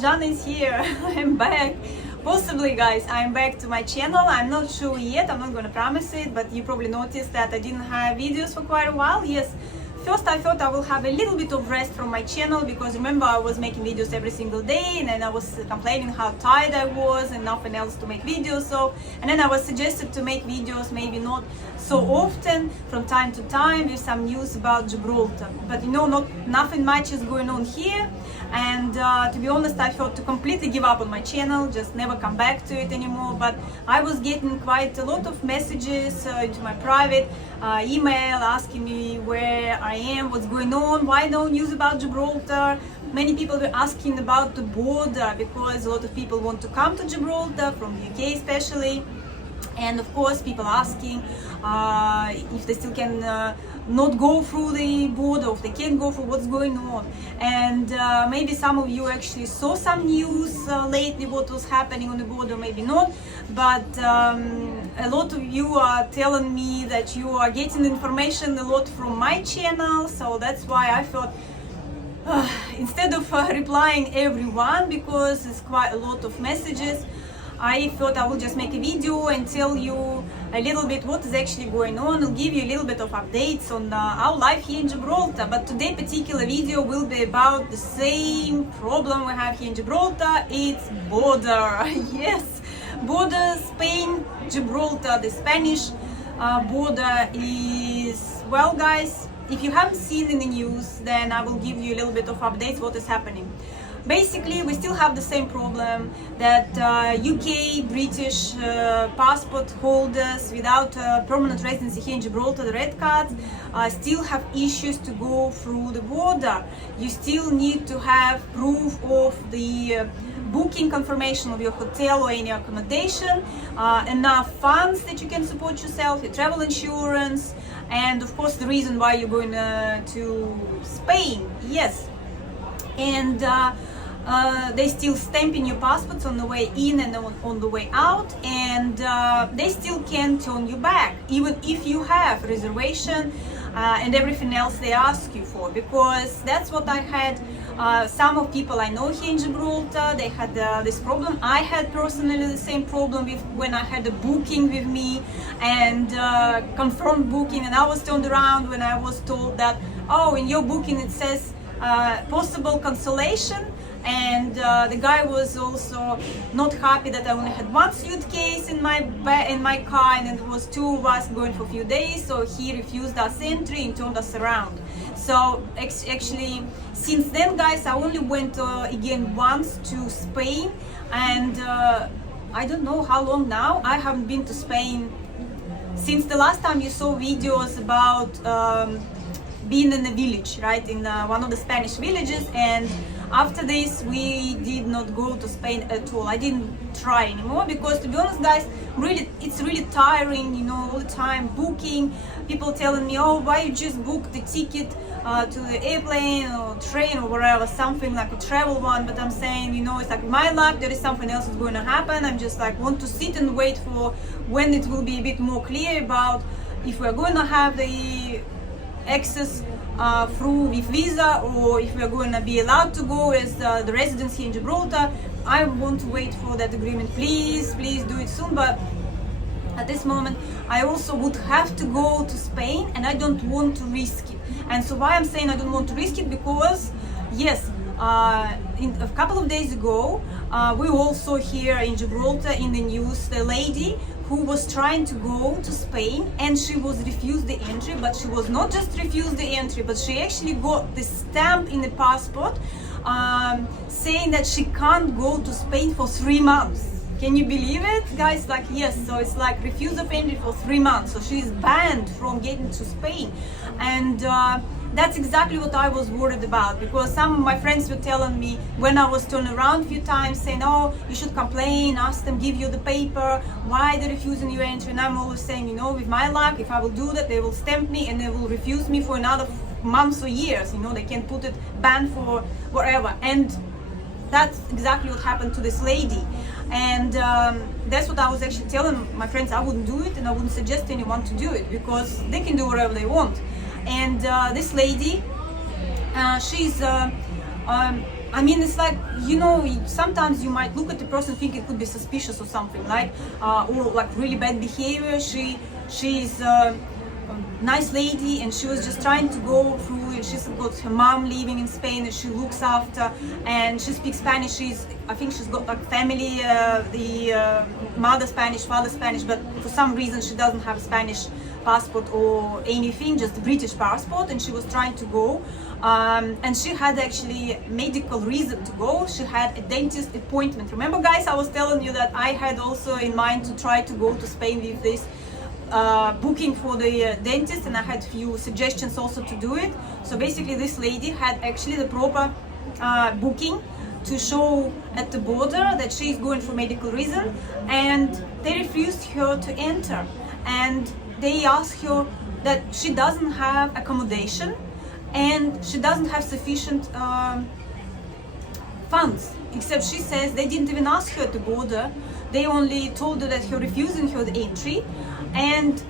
Jana is here. I'm back. Possibly, guys, I'm back to my channel. I'm not sure yet. I'm not gonna promise it, but you probably noticed that I didn't have videos for quite a while. Yes, first I thought I will have a little bit of rest from my channel, because remember I was making videos every single day, and then I was complaining how tired I was and nothing else to make videos. So, and then I was suggested to make videos maybe not so often, from time to time, with some news about Gibraltar. But you know, nothing much is going on here. And to be honest, I thought to completely give up on my channel, just never come back to it anymore. But I was getting quite a lot of messages into my private email asking me where I am, what's going on, why no news about Gibraltar. Many people were asking about the border, because a lot of people want to come to Gibraltar, from the UK especially. And of course, people asking if they still can not go through the border, or if they can't go through, what's going on. And maybe some of you actually saw some news lately, what was happening on the border, maybe not. But a lot of you are telling me that you are getting information a lot from my channel. So that's why I thought, instead of replying everyone, because it's quite a lot of messages, I thought I will just make a video and tell you a little bit what is actually going on. I'll give you a little bit of updates on our life here in Gibraltar. But today's particular video will be about the same problem we have here in Gibraltar. It's border. Yes, border, Spain, Gibraltar. The Spanish border is, well, guys, if you haven't seen in the news, then I will give you a little bit of updates what is happening. Basically, we still have the same problem that UK, British passport holders without permanent residency here in Gibraltar, the red cards, still have issues to go through the border. You still need to have proof of the booking confirmation of your hotel or any accommodation, enough funds that you can support yourself, your travel insurance, and of course the reason why you're going to Spain. Yes. And they still stamping your passports on the way in and on the way out, and they still can turn you back, even if you have reservation and everything else they ask you for, because that's what I had. Some of people I know here in Gibraltar, they had this problem. I had personally the same problem with when I had a booking with me and confirmed booking, and I was turned around when I was told that, oh, in your booking it says possible cancellation. And the guy was also not happy that I only had one suitcase in my car, and it was two of us going for a few days, so he refused us entry and turned us around. So actually, since then, guys, I only went again once to Spain, and I don't know how long now. I haven't been to Spain since the last time you saw videos about being in a village, right, in one of the Spanish villages. And after this, we did not go to Spain at all. I didn't try anymore, because to be honest, guys, really, it's really tiring, you know, all the time booking. People telling me, oh, why you just book the ticket to the airplane or train or whatever, something like a travel one. But I'm saying, you know, it's like my luck, there is something else is going to happen. I'm just like want to sit and wait for when it will be a bit more clear about if we're going to have the access through with visa, or if we are going to be allowed to go as the residents here in Gibraltar. I want to wait for that agreement. Please do it soon. But at this moment, I also would have to go to Spain, and I don't want to risk it. And so why I'm saying I don't want to risk it, because yes, in a couple of days ago, we also here in Gibraltar in the news, the lady who was trying to go to Spain, and she was refused the entry. But she was not just refused the entry, but she actually got the stamp in the passport saying that she can't go to Spain for 3 months. Can you believe it, guys? Like, yes, so it's like refuse of entry for 3 months. So she's banned from getting to Spain. And that's exactly what I was worried about, because some of my friends were telling me when I was turned around a few times saying, oh, you should complain, ask them, give you the paper, why they're refusing you entry. And I'm always saying, you know, with my luck, if I will do that, they will stamp me and they will refuse me for another months or years. You know, they can put it banned for whatever. And that's exactly what happened to this lady. And that's what I was actually telling my friends. I wouldn't do it, and I wouldn't suggest anyone to do it, because they can do whatever they want. And this lady, she's I mean, it's like, you know, sometimes you might look at the person and think it could be suspicious or something, like, or like really bad behavior. She's a nice lady, and she was just trying to go through, and she's got her mom living in Spain that she looks after, and she speaks Spanish. I think she's got like family, the mother Spanish, father Spanish, but for some reason she doesn't have a Spanish passport or anything, just a British passport, and she was trying to go. And she had actually medical reason to go. She had a dentist appointment. Remember, guys, I was telling you that I had also in mind to try to go to Spain with this booking for the dentist, and I had few suggestions also to do it. So basically this lady had actually the proper booking to show at the border that she is going for medical reason, and they refused her to enter, and they asked her that she doesn't have accommodation and she doesn't have sufficient funds, except she says they didn't even ask her at the border. They only told her that you're refusing her the entry, and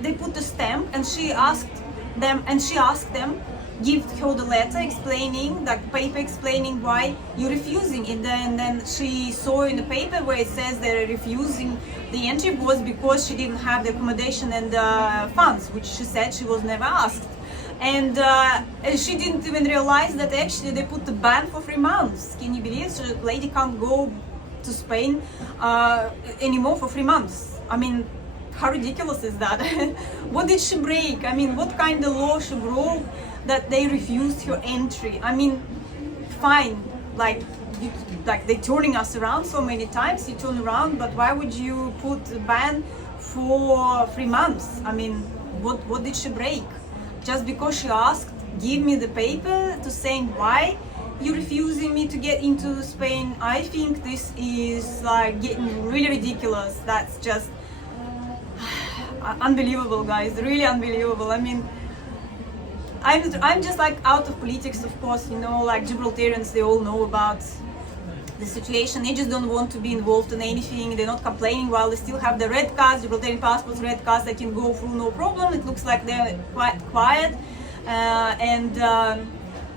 they put the stamp, and she asked them, give her the letter explaining, like paper explaining why you're refusing, and then she saw in the paper where it says they're refusing the entry was because she didn't have the accommodation and funds, which she said she was never asked. And she didn't even realize that actually they put the ban for 3 months. Can you believe? So the lady can't go to Spain anymore for 3 months. I mean, how ridiculous is that? What did she break? I mean, what kind of law she broke that they refused her entry? I mean, fine, like they're turning us around so many times, you turn around, but why would you put a ban for 3 months? I mean, what did she break? Just because she asked, give me the paper to saying why you're refusing me to get into Spain. I think this is like getting really ridiculous. That's just unbelievable, guys, really unbelievable. I mean, I'm just like out of politics, of course, you know, like Gibraltarians, they all know about the situation. They just don't want to be involved in anything. They're not complaining while they still have the red cards, Gibraltarian passports, red cards, they can go through no problem. It looks like they're quite quiet.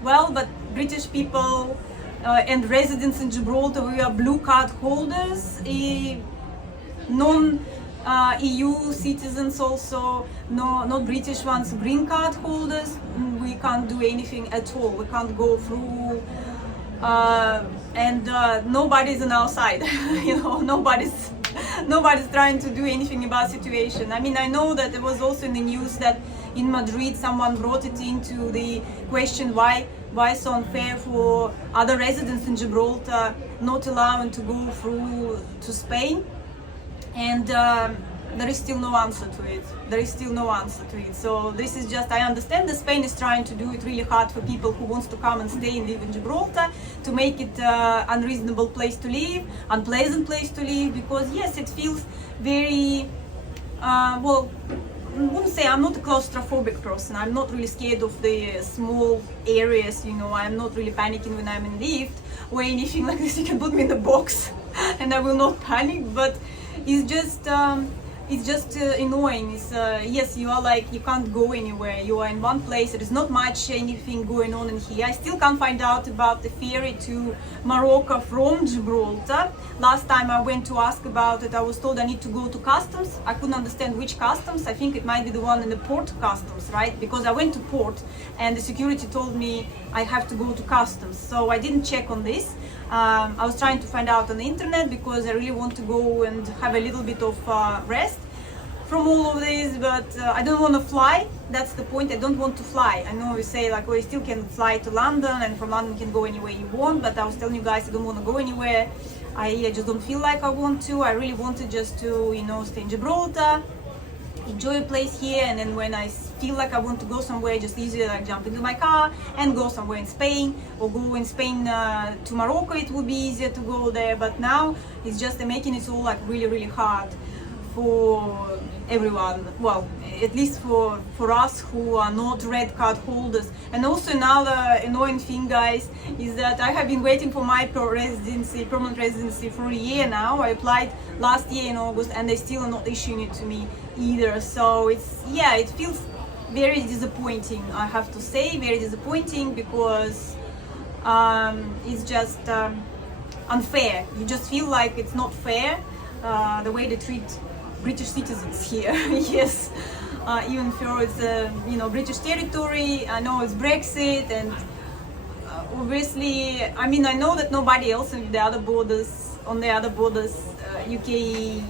Well, but British people and residents in Gibraltar, we are blue card holders, non-EU citizens also, not British ones, green card holders. We can't do anything at all. We can't go through, and nobody's on our side. You know, nobody's trying to do anything about the situation. I mean, I know that it was also in the news that in Madrid someone brought it into the question why so unfair for other residents in Gibraltar not allowing to go through to Spain, and there is still no answer to it. There is still no answer to it. So this is just, I understand that Spain is trying to do it really hard for people who wants to come and stay and live in Gibraltar, to make it unreasonable place to live, unpleasant place to live, because yes, it feels very, well, I wouldn't say I'm not a claustrophobic person. I'm not really scared of the small areas, you know. I'm not really panicking when I'm in lift or anything like this. You can put me in a box and I will not panic, but it's just annoying. It's, yes, you are like, you can't go anywhere. You are in one place. There is not much anything going on in here. I still can't find out about the ferry to Morocco from Gibraltar. Last time I went to ask about it, I was told I need to go to customs. I couldn't understand which customs. I think it might be the one in the port customs, right? Because I went to port and the security told me I have to go to customs. So I didn't check on this. I was trying to find out on the internet because I really want to go and have a little bit of rest from all of this, but I don't want to fly. That's the point. I don't want to fly. I know we say like, well, you still can fly to London, and from London you can go anywhere you want, but I was telling you guys I don't want to go anywhere. I just don't feel like I want to. I really wanted just to, you know, stay in Gibraltar, enjoy a place here, and then when I feel like I want to go somewhere, just easier like jump into my car and go somewhere in Spain, or go in Spain to Morocco. It would be easier to go there, but now it's just making it all like really hard for everyone. Well, at least for us who are not red card holders. And also another annoying thing, guys, is that I have been waiting for my permanent residency for a year now. I applied last year in August and they still are not issuing it to me either. So it's, yeah, it feels very disappointing, I have to say, very disappointing, because It's just unfair. You just feel like it's not fair the way they treat British citizens here. Yes, even though it's British territory. I know it's Brexit, and obviously, I mean, I know that nobody else on the other borders, UK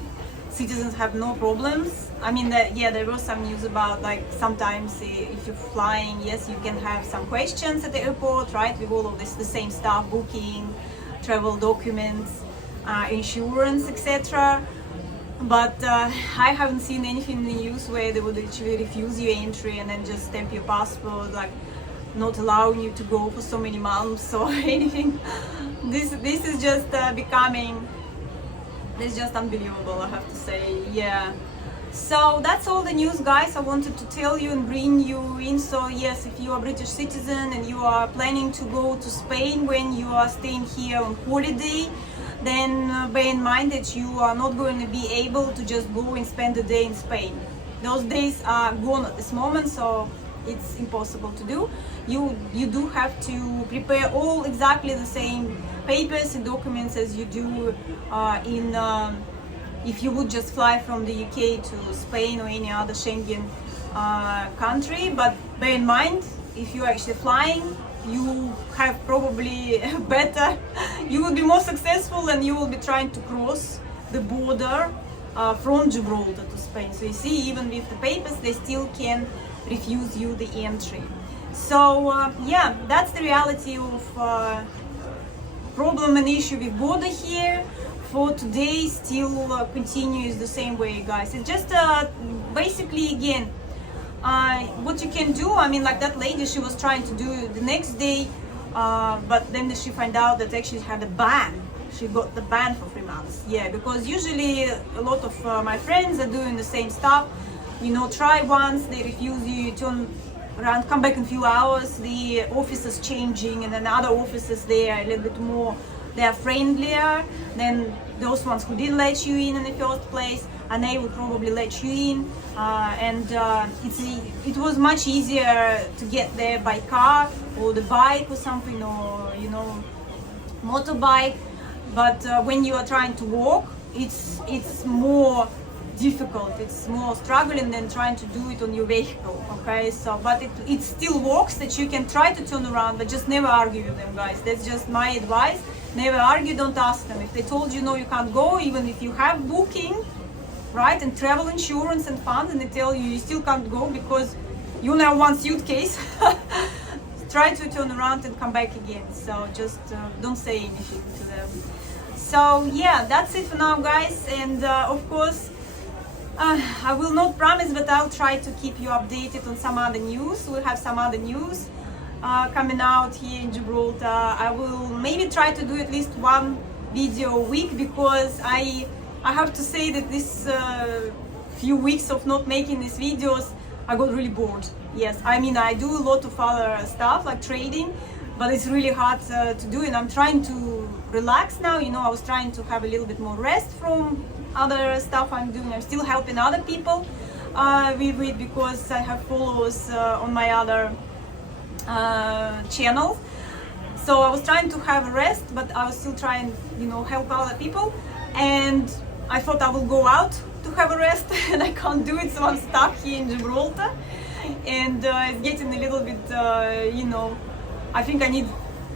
citizens have no problems. I mean, yeah, there was some news about like sometimes if you're flying, yes, you can have some questions at the airport, right? With all of this, the same stuff, booking, travel documents, insurance, etc. But I haven't seen anything in the news where they would actually refuse you entry and then just stamp your passport, like not allowing you to go for so many months or anything. This is just becoming. It's just unbelievable, I have to say. Yeah. So that's all the news, guys. I wanted to tell you and bring you in. So yes, if you are a British citizen and you are planning to go to Spain when you are staying here on holiday, then bear in mind that you are not going to be able to just go and spend a day in Spain. Those days are gone at this moment, so it's impossible to do. You do have to prepare all exactly the same papers and documents as you do if you would just fly from the UK to Spain or any other Schengen country. But bear in mind, if you're actually flying, you have probably you will be more successful, and you will be trying to cross the border from Gibraltar to Spain. So you see, even with the papers, they still can refuse you the entry. So yeah, that's the reality of problem and issue with border here. For today, still continues the same way, guys. It's just basically, again, what you can do. I mean, like that lady, she was trying to do it the next day, but then she found out that actually had a ban. She got the ban for 3 months. Yeah, because usually a lot of my friends are doing the same stuff. Try once, they refuse you, turn around, come back in a few hours, the officers changing, and then other officers, they are a little bit more, they are friendlier than those ones who didn't let you in the first place, and they will probably let you in. It was much easier to get there by car or the bike or something, or motorbike. But when you are trying to walk, it's more difficult, it's more struggling than trying to do it on your vehicle. Okay, so but it still works, that you can try to turn around, but just never argue with them, guys. That's just my advice. Never argue, don't ask them. If they told you no, you can't go, even if you have booking, right, and travel insurance and funds, and they tell you you still can't go because you now one suitcase, try to turn around and come back again. So just don't say anything to them. So yeah, that's it for now, guys. And of course, I will not promise, but I'll try to keep you updated on some other news. We'll have some other news coming out here in Gibraltar. I will maybe try to do at least one video a week, because I have to say that this few weeks of not making these videos, I got really bored. Yes, I mean, I do a lot of other stuff like trading, but it's really hard to do, and I'm trying to relax now. I was trying to have a little bit more rest from other stuff I'm doing. I'm still helping other people with it, because I have followers on my other channels. So I was trying to have a rest, but I was still trying, help other people. And I thought I will go out to have a rest, and I can't do it, so I'm stuck here in Gibraltar. And it's getting a little bit, I think I need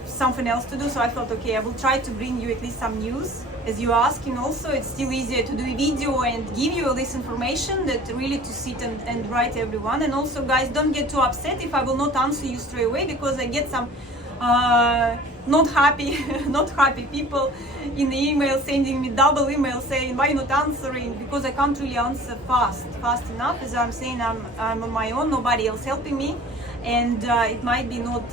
something else to do. So I thought, okay, I will try to bring you at least some news. As you're asking also, it's still easier to do a video and give you all this information than really to sit and write everyone. And also, guys, don't get too upset if I will not answer you straight away, because I get some not happy people in the email, sending me double email saying why you're not answering, because I can't really answer fast enough. As I'm saying, I'm on my own, nobody else helping me, and it might be not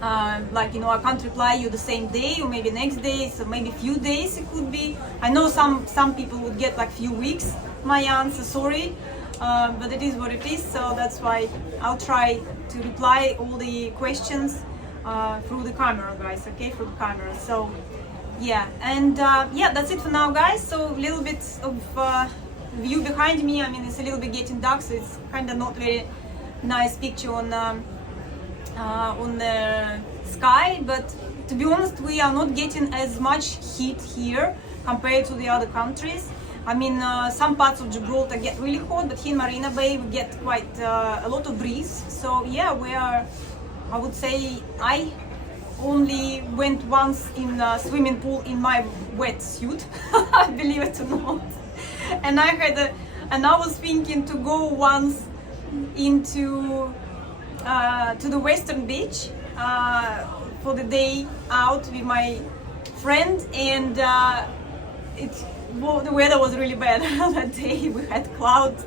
I can't reply you the same day, or maybe next day, so maybe few days it could be. I know some people would get like few weeks my answer, sorry, but it is what it is. So that's why I'll try to reply all the questions through the camera, guys, okay, through the camera. So yeah, and yeah, that's it for now, guys. So a little bit of view behind me. I mean, it's a little bit getting dark, so it's kind of not very nice picture on the sky, but to be honest, we are not getting as much heat here compared to the other countries. I mean, some parts of Gibraltar get really hot, but here in Marina Bay we get quite a lot of breeze. So yeah, we are, I would say, I only went once in a swimming pool in my wetsuit, believe it or not. And I was thinking to go once into to the western beach for the day out with my friend, and the weather was really bad that day. We had clouds,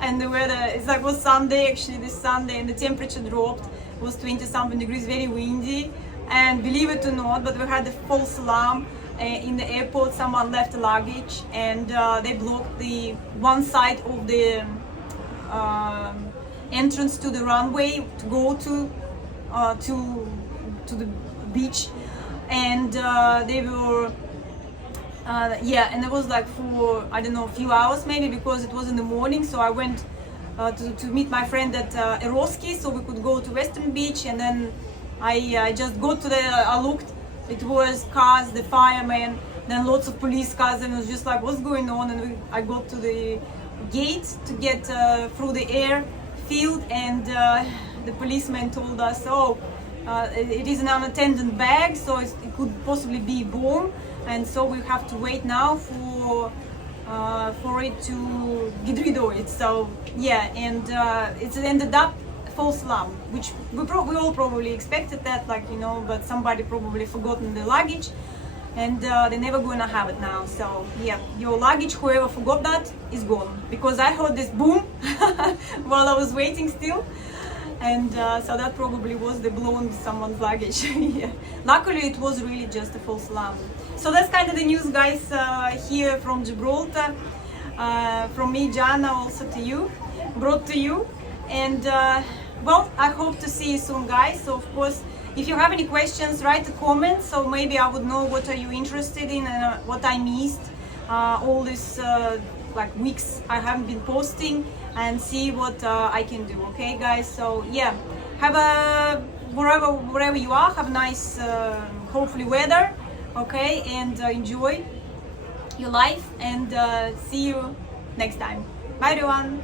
and the weather, it was Sunday, actually this Sunday, and the temperature dropped. It was 20 something degrees, very windy, and believe it or not, but we had a false alarm in the airport. Someone left luggage, and they blocked the one side of the entrance to the runway to go to the beach, and they were and it was like for, I don't know, a few hours maybe, because it was in the morning. So I went to meet my friend at Eroski, so we could go to Western Beach, and then I just got to I looked, it was cars, the firemen, then lots of police cars, and it was just like, what's going on? And I got to the gate to get through the airfield, and the policeman told us, it is an unattended bag, so it could possibly be bomb, and so we have to wait now for it to get rid of it. So yeah, and it ended up false alarm, which we all probably expected that, but somebody probably forgotten the luggage, and they're never gonna have it now. So yeah, your luggage, whoever forgot that, is gone, because I heard this boom while I was waiting still. And so that probably was the blown someone's luggage. Yeah. Luckily it was really just a false alarm. So that's kind of the news, guys, here from Gibraltar, from me, Jana, also to you, brought to you. And well, I hope to see you soon, guys. So of course, if you have any questions, write a comment, so maybe I would know what are you interested in and what I missed all this weeks I haven't been posting, and see what I can do. Okay, guys, so yeah, have a wherever you are, have nice hopefully weather, okay, and enjoy your life, and see you next time. Bye everyone.